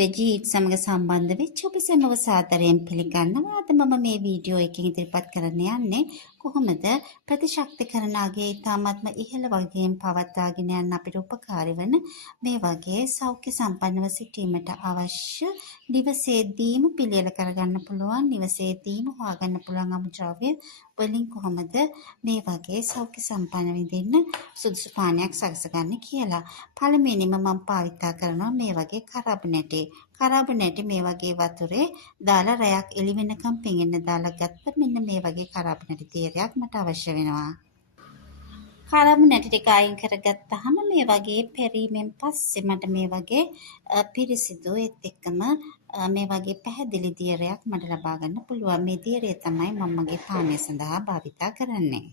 වෙජීට් සමග සම්බන්ධ වෙච්ච ඔබ සැමව සාදරයෙන් පිළිගන්නවා. අද මම මේ වීඩියෝ එකකින් ඉදිරිපත් කරන්න යන්නේ කොහොමද ප්‍රතිශක්තිකරණාගේ ඉතාමත්ම ඉහළ වගයෙන් පවත්වාගෙන යන්න අපිට උපකාරී වන මේ වගේ සෞඛ්‍ය සම්පන්නව සිටීමට අවශ්‍ය නිවසේදීම පිළියෙල කරගන්න පුළුවන්, නිවසේදීම හොයාගන්න පුළුවන් අමුද්‍රව්‍ය වලින් කොහොමද මේ වගේ සෞඛ්‍ය සම්පන්න විදින්න සුදුසු පානයක් සකසගන්නේ කියලා. පළමුවෙනිම මම භාවිතා කරනවා මේ වගේ කරාබනැටි. කරාබනැටි මේ වගේ වතුරේ දාලා රැයක් එළි වෙනකම් පිඟෙන්න දාලා ගත්ත මෙන්න මේ වගේ කරාබනැටි තීරයක් මට අවශ්‍ය වෙනවා. කරාබනැටි ටික අයින් කරගත්තාම මේ වගේ පෙරීමෙන් පස්සේ මට මේ වගේ පිරිසිදු ඒත් එක්කම මේ වගේ පැහැදිලි දියරයක් මට ලබා ගන්න පුළුවන්. මේ දියරය තමයි මම මගේ පානය සඳහා භාවිතා කරන්නේ.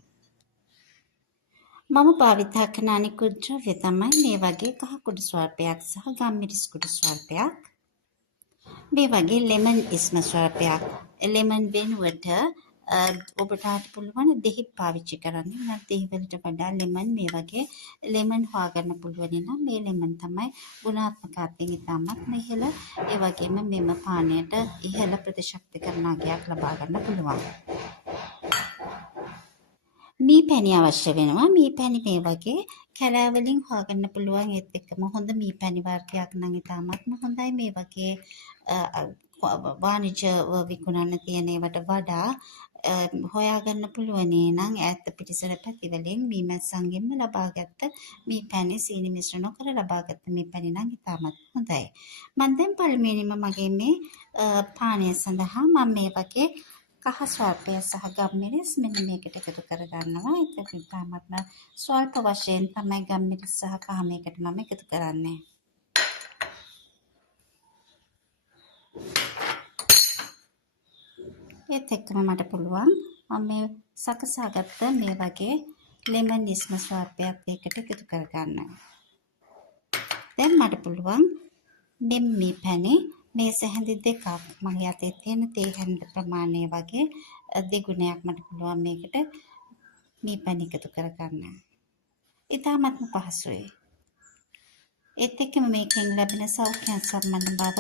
මම භාවිතා කරන අනිකුත් ද්‍රව්‍ය තමයි මේ වගේ කහ කුඩු ස්වල්පයක් සහ ගම්මිරිස් කුඩු ස්වල්පයක්. මේ වගේ ලෙමන් ඉස්ම ස්වල්පයක්. ලෙමන් වෙනුවට ඔබට පුළුවන් දෙහි පාවිච්චි කරන්න. නැත්නම් දෙහි වලට වඩා ලෙමන් මේ වගේ ලෙමන් හොයාගන්න පුළුවන් නම් මේ ලෙමන් තමයි ගුණාත්මක අතින් ඉතාමත් ඉහළ. ඒ වගේම මෙම පානයට ඉහළ ප්‍රතිශක්තිකරණාගයක් ලබා ගන්න පුළුවන්. මී පැණි අවශ්‍ය වෙනවා. මී පැණි මේ වගේ කැලෑ වලින් හොයාගන්න පුළුවන්. ඒත් එක්කම හොඳ මී පැණි වර්ගයක් නම් ඉතාමත්ම හොඳයි. මේ වගේ වාණිජ විකුණන්න තියෙන ඒවට වඩා හොයාගන්න පුළුවන් නම් ඈත පිටිසර පැති වලින් මී මැස්සන්ගෙන්ම ලබාගත්ත මී පැණි සීනි මිශ්‍ර නොකර ලබාගත්ත මී පැණි නම් ඉතාමත් හොඳයි. මම දැන් පළමුවෙනිම මගේ මේ පානය සඳහා මම මේ වගේ කහ ස්වල්පය සහ ගම්මිරිස් මෙන්න මේකට එකතු කරගන්නවා. ඒක ඉතාමත්ම ස්වල්ප වශයෙන් තමයි ගම්මිරිස් සහ කහ මේකට මම එකතු කරන්නේ. ඒත් එක්කම මට පුළුවන් මම මේ සකසාගත්ත මේ වගේ ලෙමන් ඉස්ම ස්වල්පයක් ඒකට එකතු කරගන්න. දැන් මට පුළුවන් මේ පැණි මේස හැඳි දෙකක් මගේ අතේ තියෙන තේ හැඳි ප්‍රමාණය වගේ දෙගුණයක් මට පුළුවන් මේකට මේ පැණි එකතු කරගන්න. ඉතාමත්ම පහසුයි. ඒත් එක්කම මේකෙන් ලැබෙන සෞඛ්‍යයන් සම්බන්ධ බව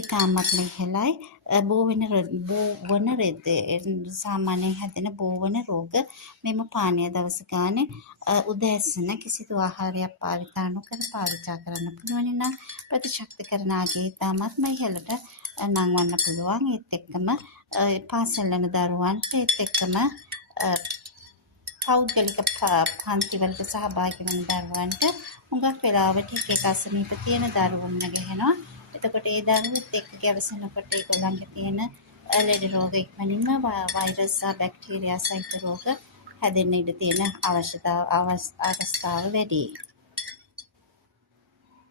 ඉතාමත්ම ඉහළයි. බෝවන රෙද්ද සාමාන්‍යයෙන් හැදෙන බෝවන රෝග මෙම පානය දවස ගානේ උදෑසන කිසිදු ආහාරයක් භාවිතා නොකර භාවිතා කරන්න පුළුවන් නම් ප්‍රතිශක්තිකරණාගේ ඉතාමත්ම ඉහළට නංවන්න පුළුවන්. ඒත් එක්කම පාසල් යන දරුවන්ට ඒත් එක්කම පෞද්ගලික පන්තිවලට සහභාගී වන දරුවන්ට හුඟක් වෙලාවට එක අසනීප තියෙන දරුවෝ නැගෙනවා. එතකොට ඒ දරුවොත් එක්ක ගැවසෙනකොට ඒගොල්ලන්ගේ තියෙන ලෙඩ රෝග ඉක්මනින්ම වෛරස් සහ බැක්ටීරියා සහිත රෝග හැදෙන්න ඉඩ තියෙන අවස්ථාව වැඩියි.